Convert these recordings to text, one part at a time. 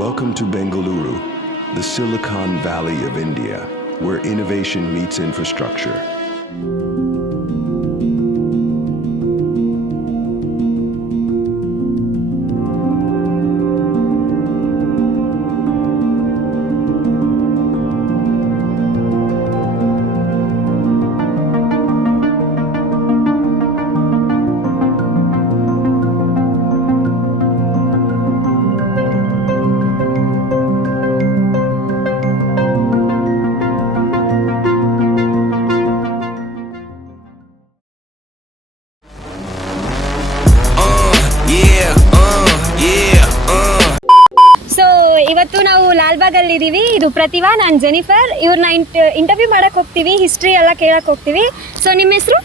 Welcome to Bengaluru, the Silicon Valley of India, where innovation meets infrastructure. ಇವತ್ತು ನಾವು ಲಾಲ್ಬಾಗಲ್ಲಿ ಇದೀವಿ. ಇದು ಪ್ರತಿಭಾ, ನಾನು ಜೆನಿಫರ್. ಇವ್ರನ್ನ ಇಂಟರ್ವ್ಯೂ ಮಾಡಕ್ ಹೋಗ್ತೀವಿ, ಹಿಸ್ಟ್ರಿ ಎಲ್ಲ ಕೇಳಕ್ ಹೋಗ್ತೀವಿ. ಸೊ ನಿಮ್ಮ ಹೆಸರು?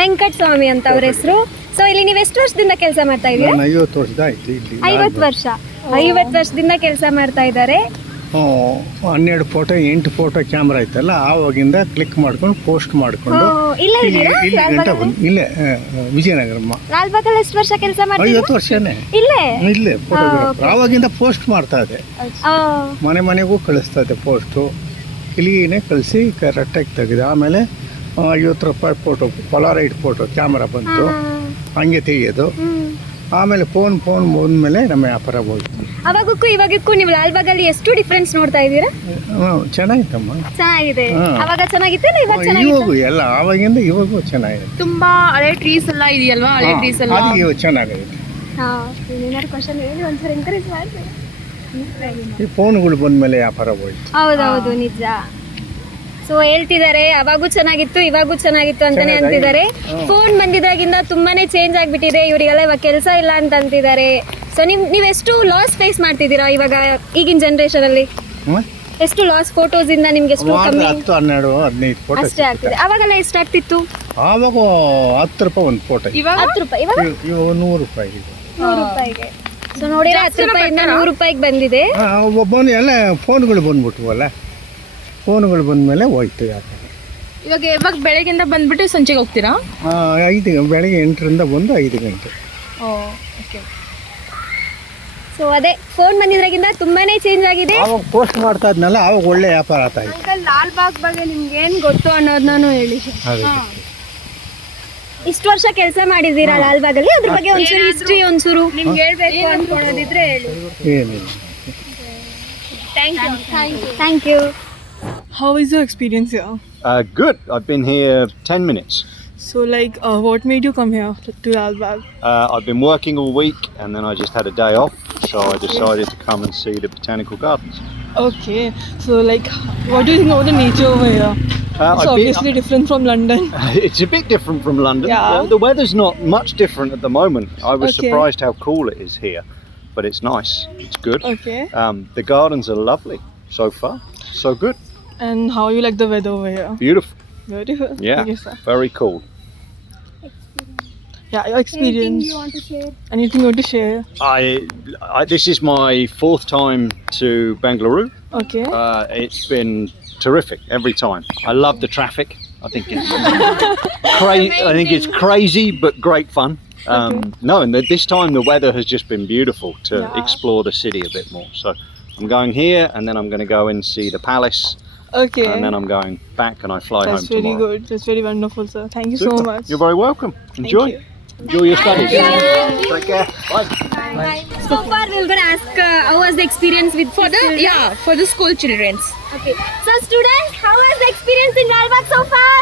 ವೆಂಕಟಸ್ವಾಮಿ ಅಂತ ಅವ್ರ ಹೆಸರು. ಸೊ ಇಲ್ಲಿ ನೀವು ಎಷ್ಟು ವರ್ಷದಿಂದ ಕೆಲಸ ಮಾಡ್ತಾ ಇದ್ದೀರಾ? 50 ವರ್ಷದಿಂದ ಕೆಲಸ ಮಾಡ್ತಾ ಇದ್ದಾರೆ. 12 ಫೋಟೋ 8 ಫೋಟೋ ಕ್ಯಾಮ್ರಾ ಇತ್ತಲ್ಲ, ಆವಾಗಿಂದ ಕ್ಲಿಕ್ ಮಾಡ್ಕೊಂಡು ಪೋಸ್ಟ್ ಮಾಡ್ಕೊಂಡು ಇಲ್ಲೇ ಇಲ್ಲೇ ವಿಜಯನಗರ ಲಾಲ್ಬಾಗಲ್ಲಿ ಎಷ್ಟು ವರ್ಷ ಕೆಲಸ ಮಾಡ್ತೀವಿ? 50 ವರ್ಷನೇ ಇಲ್ಲೇ ಫೋಟೋಗ್ರಾಫರ್. ಆವಾಗಿಂದ ಪೋಸ್ಟ್ ಮಾಡ್ತಾ ಇದೆ, ಮನೆಗೂ ಕಳಿಸ್ತಾ ಇದೆ ಪೋಸ್ಟು. ಇಲ್ಲಿಗೆ ಕಳಿಸಿ ಕರೆಕ್ಟಾಗಿ ತೆಗೆದು ಆಮೇಲೆ 50 ರೂಪಾಯಿ ಫೋಟೋ, ಪೊಲಾರೈಡ್ ಫೋಟೋ ಕ್ಯಾಮ್ರಾ ಬಂತು, ಹಂಗೆ ತೆಗೆಯೋದು. ಆಮೇಲೆ ಫೋನ್ ಬಂದ್ಮೇಲೆ ನಮ್ಮ ವ್ಯಾಪಾರ ಹೋಯ್ತು. ಅವಾಗಕ್ಕೂ ಇವಾಗಕ್ಕೂ ನೀವು ಲಾಲ್ಬಾಗಲ್ಲಿ ಎಷ್ಟು ಡಿಫ್ರೆನ್ಸ್ ನೋಡ್ತಾ ಇದ್ದೀರಾ? ಚೆನ್ನಾಗಿತ್ತಮ್ಮ, ಚೆನ್ನಾಗಿದೆ. ಅವಾಗ ಚೆನ್ನಾಗಿತ್ತು, ಇವಾಗೂ ಎಲ್ಲ ಆವಾಗಿಂದ ಇವಾಗೂ ಚೆನ್ನಾಗಿದೆ. ತುಂಬಾ ಹಳೆ ಟ್ರೀಸ್ ಎಲ್ಲ ಇದೆಯಲ್ವಾ? ಹಳೆ ಟ್ರೀಸ್ ಎಲ್ಲ ಅದು ಚೆನ್ನಾಗಿದೆ. ಏನಾದ್ರು ಕ್ವಶನ್ ಹೇಳಿ, ಒಂದ್ಸರಿ ಎಂಕರೇಜ್ ಮಾಡ್ತೀವಿ. ಈ ಫೋನ್ಗಳು ಬಂದ್ಮೇಲೆ ವ್ಯಾಪಾರ ಹೋಯ್ತು. ಹೌದೌದು, ನಿಜ. ಸೊ ಹೇಳ್ತಿದ್ದಾರೆ ಅವಾಗೂ ಚೆನ್ನಾಗಿತ್ತು ಇವಾಗೂ ಚೆನ್ನಾಗಿತ್ತು ಅಂತಾನೆ ಅಂತಿದ್ದಾರೆ. ಫೋನ್ ಬಂದಿದ್ದಾಗಿಂದ ತುಂಬಾನೇ ಚೇಂಜ್ ಆಗ್ಬಿಟ್ಟಿದೆ. ಇವರಿಗೆಲ್ಲ ಇವಾಗ ಕೆಲಸ ಇಲ್ಲ ಅಂತ ಅಂತಿದ್ದಾರೆ. ಸೊ ನೀವೆಷ್ಟು ಲಾಸ್ ಫೇಸ್ ಮಾಡ್ತಿದ್ದೀರಾ ಇವಾಗ ಈಗಿನ ಜನರೇಷನ್ ಅಲ್ಲಿ? ಎಷ್ಟು ಲಾಸ್ ಫೋಟೋಸ್ ಇಂದ ನಿಮ್ಗೆ ಎಷ್ಟು ಕಮ್ಮಿ? 10, 12, 15 ಫೋಟೋ ಅಷ್ಟೇ ಆಗ್ತಿದೆ. ಅವಾಗೆಲ್ಲ ಎಷ್ಟಾಗ್ತಿತ್ತು? ಆವಾಗ 10 ರೂಪಾಯಿ ಒಂದು ಫೋಟೋ. ಇವಾಗ 10 ರೂಪಾಯಿ, ಇವಾಗ 100 ರೂಪಾಯಿ. 100 ರೂಪಾಯಿಗೆ. ಸೊ ನೋಡಿದ್ರೆ 10 ರೂಪಾಯಿಂದ 100 ರೂಪಾಯಿಗೆ ಬಂದಿದೆ. ಒಬ್ಬನು ಎಲ್ಲ ಫೋನ್ಗಳು ಬಂದ್ಬಿಟ್ವಲ್ಲ, ಫೋನ್ಗಳು ಬಂದಮೇಲೆ ಹೋಯ್ತು ವ್ಯಾಪಾರ. ಇವಾಗ ಬೆಳಗ್ಗೆಯಿಂದ ಬಂದ್ಬಿಟ್ಟು ಸಂಜೆಗೆ ಹೋಗ್ತೀರಾ? 5 ಬೆಳಗ್ಗೆ 8ರಿಂದ ಬಂದು 5 ಗಂಟೆ. ಸೊ ಅದೇ ಫೋನ್ ಬಂದಿದ್ರಾಗಿಂದ ತುಂಬಾನೇ ಚೇಂಜ್ ಆಗಿದೆ. ಅವಾಗ ಪೋಸ್ಟ್ ಮಾಡ್ತಾ ಇದ್ನಲ್ಲ, ಅವಾಗ ಒಳ್ಳೆ ವ್ಯಾಪಾರ ಆಗ್ತಾ ಇತ್ತು. ಅಂಕಲ್, ಲಾಲ್ಬಾಗ್ ಬಗ್ಗೆ ನಿಮ್ಗೆ ಏನ್ ಗೊತ್ತು ಅನ್ನೋದನ್ನು ಹೇಳಿ. ಇಷ್ಟು ವರ್ಷ ಕೆಲಸ ಮಾಡಿದ್ದೀರಾ ಲಾಲ್ಬಾಗಲ್ಲಿ, ಅದ್ರ ಬಗ್ಗೆ ಒಂಚೂರು ಹಿಸ್ಟ್ರಿ ಒಂಚೂರು ನಿಮ್ಗೆ ಹೇಳ್ಬೇಕು ಅನ್ಕೊಳ್ಳೋದಿದ್ರೆ ಹೇಳಿ. ಏನಿಲ್ಲ. Thank you. How is your experience here? Good. I've been here 10 minutes. So what made you come here to Lalbagh? I've been working all week and then I just had a day off, so I decided to come and see the botanical gardens. Okay. So what do you think about the nature over here? It's obviously different from London. It's a bit different from London. Yeah. The weather's not much different at the moment. I was surprised how cool it is here, but it's nice. It's good. Okay. The gardens are lovely so far. So good. And how you like the weather over here? Beautiful. Beautiful. Yeah. Okay, sir. Very cool. Yeah, your experience. Anything you want to share? Anything you want to share? This is my 4th time to Bengaluru. Okay. It's been terrific every time. I love the traffic. I think it's I think it's crazy but great fun. No, and this time the weather has just been beautiful to explore the city a bit more. So I'm going here and then I'm going to go and see the palace. Okay. And then I'm going back and I fly home tomorrow. That's very good. That's very wonderful, sir. Thank you so much. You're very welcome. Enjoy. Enjoy your studies. Take care. Bye. Bye. So far we're going to ask how was the experience with For the school childrens. Okay. So students, how was the experience in Lalbagh so far?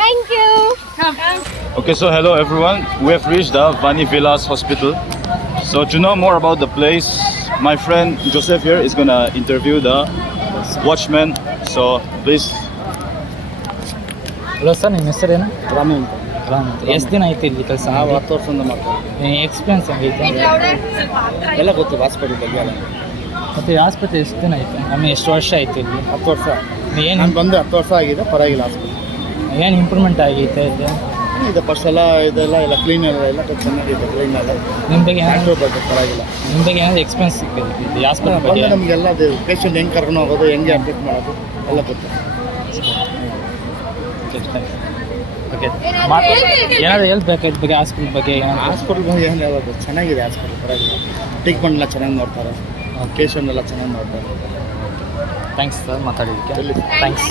Thank you. Okay, so hello everyone. We have reached the Vani Villas Hospital. So to know more about the place, my friend Joseph here is gonna interview the watchman. So please. Hello sir, ನಿಮ್ಮ ಹೆಸರೇನು? ರಾಮ ಅಂತ. ಎಷ್ಟು ದಿನ ಆಯ್ತು ಇಲ್ಲಿ ಕೆಲಸ? 10 ವರ್ಷದಿಂದ ಮಾಡ್ತೀನಿ. ಎಕ್ಸ್ಪೀರಿಯನ್ಸ್ ಹೆಂಗೈತೆ? ಎಲ್ಲ ಗೊತ್ತು ಹಾಸ್ಪಿಟಲ್ ಬಗ್ಗೆ ಎಲ್ಲ. ಮತ್ತು ಆಸ್ಪತ್ರೆ ಎಷ್ಟು ದಿನ ಆಯಿತು? ಆಮೇಲೆ ಎಷ್ಟು ವರ್ಷ ಆಯಿತು ಇಲ್ಲಿ? 10 ವರ್ಷ. ಏನು ಬಂದು 10 ವರ್ಷ ಆಗಿದೆ, ಪರವಾಗಿಲ್ಲ ಹಾಸ್ಪಿಟಲ್. ಏನು ಇಂಪ್ರೂವ್ಮೆಂಟ್ ಆಗೈತೆ ಇದು? ಇದು ಫಸ್ಟ್ ಎಲ್ಲ ಇದೆಲ್ಲ ಕ್ಲೀನ್ ಎಲ್ಲ ಚೆನ್ನಾಗಿದೆ, ಕ್ಲೀನ್ ಎಲ್ಲ. ನಿಮ್ಮ ಬಗ್ಗೆ ಡಾಕ್ಟ್ರ್ ಬಗ್ಗೆ ಪರವಾಗಿಲ್ಲ. ನಿಮ್ಮ ಬಗ್ಗೆ ಏನಾದರೂ ಎಕ್ಸ್ಪೀರಿಯನ್ಸ್ ಸಿಗ್ತದೆ ಈ ಆಸ್ಪತ್ರೆ ಬಗ್ಗೆ? ನಮಗೆಲ್ಲ ಅದು ಪೇಷಂಟ್ ಹೆಂಗೆ ಕರ್ಕೊಂಡು ಹೋಗೋದು, ಹೆಂಗೆ ಅಡ್ಮಿಟ್ ಮಾಡೋದು ಎಲ್ಲ ಗೊತ್ತು. ಓಕೆ ಏನಾದ್ರು ಹೇಳ್ಬೇಕಾಯ್ತು ಬಗ್ಗೆ ಹಾಸ್ಪಿಟಲ್ ಬಗ್ಗೆ ಹಾಸ್ಪಿಟಲ್ ಬಗ್ಗೆ ಏನು ಹೇಳ್ಬೇಕು, ಚೆನ್ನಾಗಿದೆ ಹಾಸ್ಪಿಟಲ್, ಪರವಾಗಿಲ್ಲ. ಟ್ರೀಟ್ಮೆಂಟ್ ಎಲ್ಲ ಚೆನ್ನಾಗಿ ನೋಡ್ತಾರೆ, ಕೇಸನ್ನೆಲ್ಲ ಚೆನ್ನಾಗಿ ನೋಡ್ತಾರೆ. ಥ್ಯಾಂಕ್ಸ್ ಸರ್ ಮಾತಾಡೋದಕ್ಕೆ ಥ್ಯಾಂಕ್ಸ್.